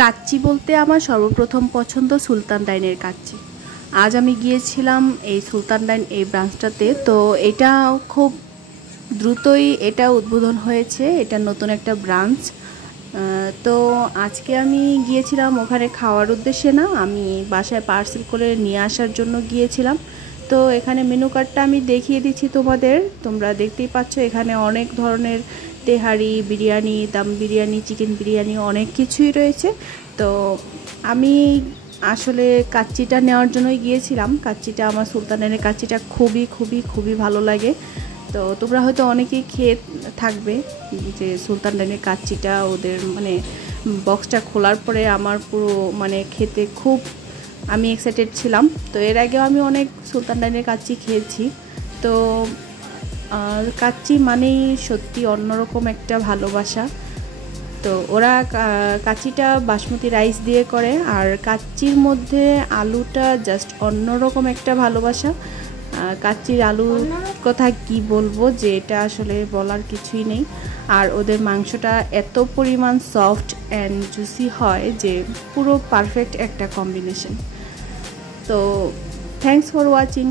কাচ্চি বলতে আমার সর্বপ্রথম পছন্দ সুলতান ডাইনের কাচ্চি। আজ আমি গিয়েছিলাম এই সুলতান ডাইন এই ব্রাঞ্চটাতে। তো এটা খুব দ্রুতই এটা উদ্বোধন হয়েছে, এটা নতুন একটা ব্রাঞ্চ। তো আজকে আমি গিয়েছিলাম ওখানে খাওয়ার উদ্দেশ্যে না, আমি বাসায় পার্সেল করে নিয়ে আসার জন্য গিয়েছিলাম। তো এখানে মেনু কার্ডটা আমি দেখিয়ে দিচ্ছি তোমাদের, তোমরা দেখতেই পাচ্ছ এখানে অনেক ধরনের তেহারি, বিরিয়ানি, দাম বিরিয়ানি, চিকেন বিরিয়ানি অনেক কিছুই রয়েছে। তো আমি আসলে কাচ্চিটা নেওয়ার জন্যই গিয়েছিলাম। কাচ্চিটা আমার সুলতানের কাচ্চিটা খুবই খুবই খুবই ভালো লাগে। তো তোমরা হয়তো অনেকেই খেয়ে থাকবে যে সুলতান ডাইনের কাচ্চিটা, ওদের মানে বক্সটা খোলার পরে আমার পুরো মানে খেতে খুব আমি এক্সাইটেড ছিলাম। তো এর আগেও আমি অনেক সুলতান ডাইনের কাচ্চি খেয়েছি। তো কাচ্চি মানেই সত্যি অন্যরকম একটা ভালোবাসা। তো ওরা কাচ্চিটা বাসমতি রাইস দিয়ে করে, আর কাচ্চির মধ্যে আলুটা জাস্ট অন্যরকম একটা ভালোবাসা। কাচ্চির আলুর কথা কি বলবো, যে এটা আসলে বলার কিছুই নেই। আর ওদের মাংসটা এত পরিমাণ সফট অ্যান্ড জুসি হয় যে পুরো পারফেক্ট একটা কম্বিনেশন। তো থ্যাংকস ফর ওয়াচিং।